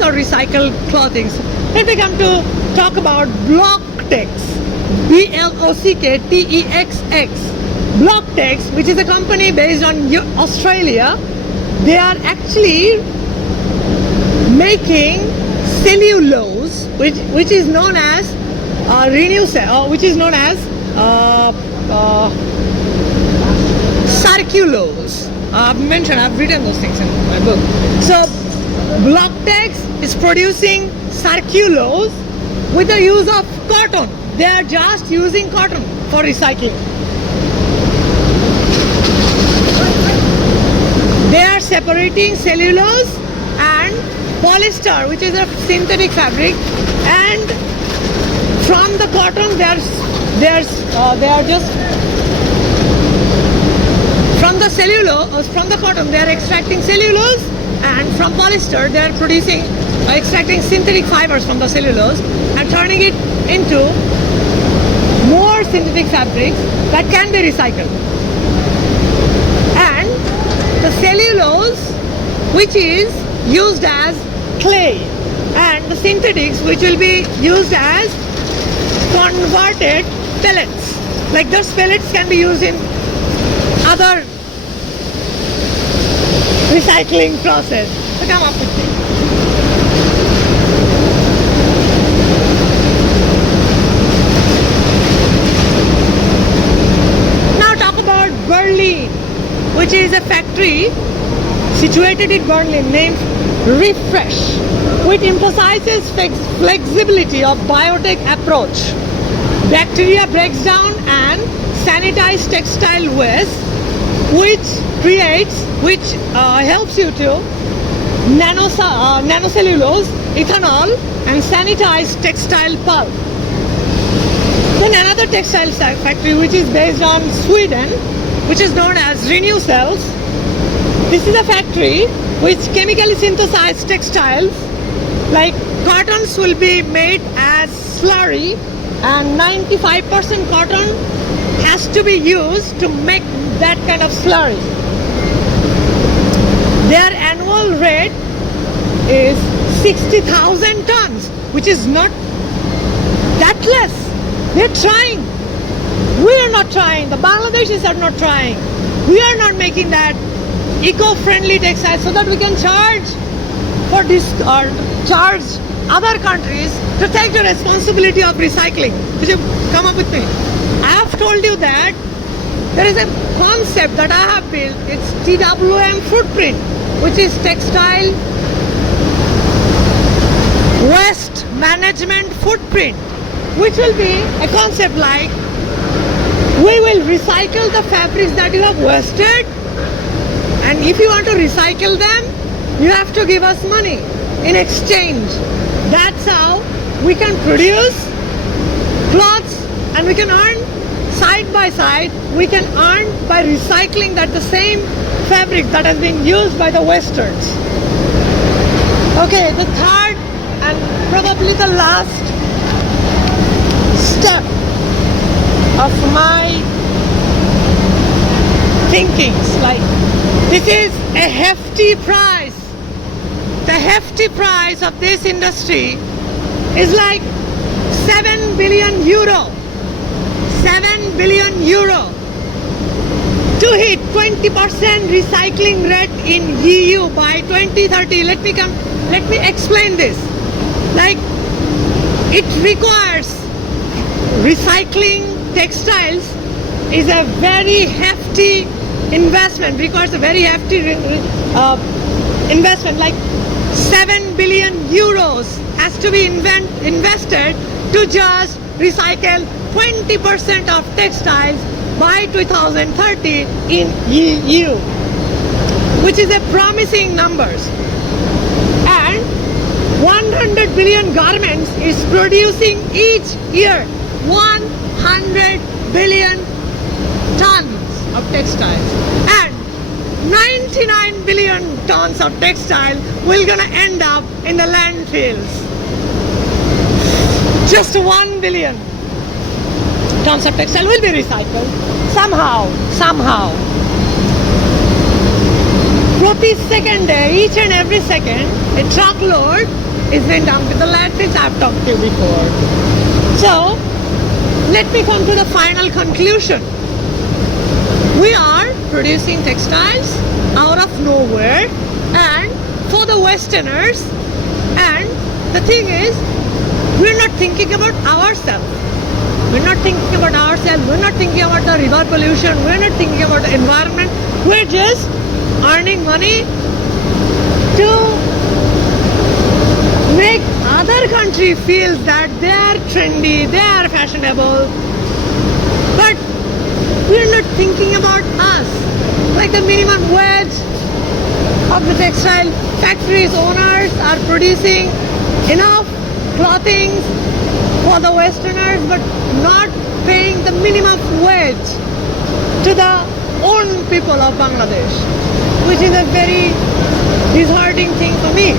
clothings or recycled clothings. Let me come to talk about Blocktex. BLOCKTEXX. Blocktex, which is a company based on Australia, they are actually making cellulose, which is known as which is known as circulose. I've written those things in my book. So Blocktex is producing circulose with the use of cotton. They are just using cotton for recycling. They are separating cellulose and polyester, which is a synthetic fabric, and from the cotton they are just from the cellulose, from the cotton they are extracting cellulose, and from polyester they are extracting synthetic fibers from the cellulose and turning it into more synthetic fabrics that can be recycled. And the cellulose, which is used as clay, and the synthetics, which will be used as converted pellets. Like those pellets can be used in other recycling process. So come up with me. Now talk about Berlin, which is a factory situated in Berlin named Refresh, which emphasizes flexibility of biotech approach. Bacteria breaks down and sanitize textile waste, which helps you to nanocellulose, ethanol, and sanitize textile pulp. Then another textile factory which is based on Sweden, which is known as Renewcells. This is a factory which chemically synthesizes textiles. Like cottons will be made as slurry, and 95% cotton has to be used to make that kind of slurry. Their annual rate is 60,000 tons, which is not that less. They're trying. We are not trying. The Bangladeshis are not trying. We are not making that eco-friendly textiles so that we can charge for this or charge other countries to take the responsibility of recycling. Could you come up with me? I have told you that there is a concept that I have built. It's TWM footprint, which is textile waste management footprint, which will be a concept like we will recycle the fabrics that you have wasted, and if you want to recycle them, you have to give us money in exchange. That's how we can produce clothes, and we can earn side by side. We can earn by recycling that the same fabric that has been used by the Westerns. Okay, the third and probably the last step of my thinkings, like this is a hefty price. The hefty price of this industry is like 7 billion euro. 7 billion euro to hit 20% recycling rate in EU by 2030. Let me explain this. Like, it requires recycling textiles is a very hefty investment, requires a very hefty investment, like 7 billion euros has to be invested to just recycle 20% of textiles by 2030 in EU, which is a promising numbers. And 100 billion garments is producing each year 100 billion tons of textiles, and 99 billion tons of textile will gonna end up in the landfills. Just 1 billion tons of textile will be recycled somehow. Proti second day, each and every second, a truckload is being dumped in the landfills. I've talked to you before. So, let me come to the final conclusion. We are producing textiles out of nowhere and for the Westerners, and the thing is, we're not thinking about ourselves. We're not thinking about ourselves. We're not thinking about the river pollution. We're not thinking about the environment. We're just earning money to make other country feel that they are trendy, they are fashionable. But we're not thinking about us. Like the minimum wage of the textile factories owners are producing enough clothing for the Westerners but not paying the minimum wage to the own people of Bangladesh, which is a very disheartening thing for me.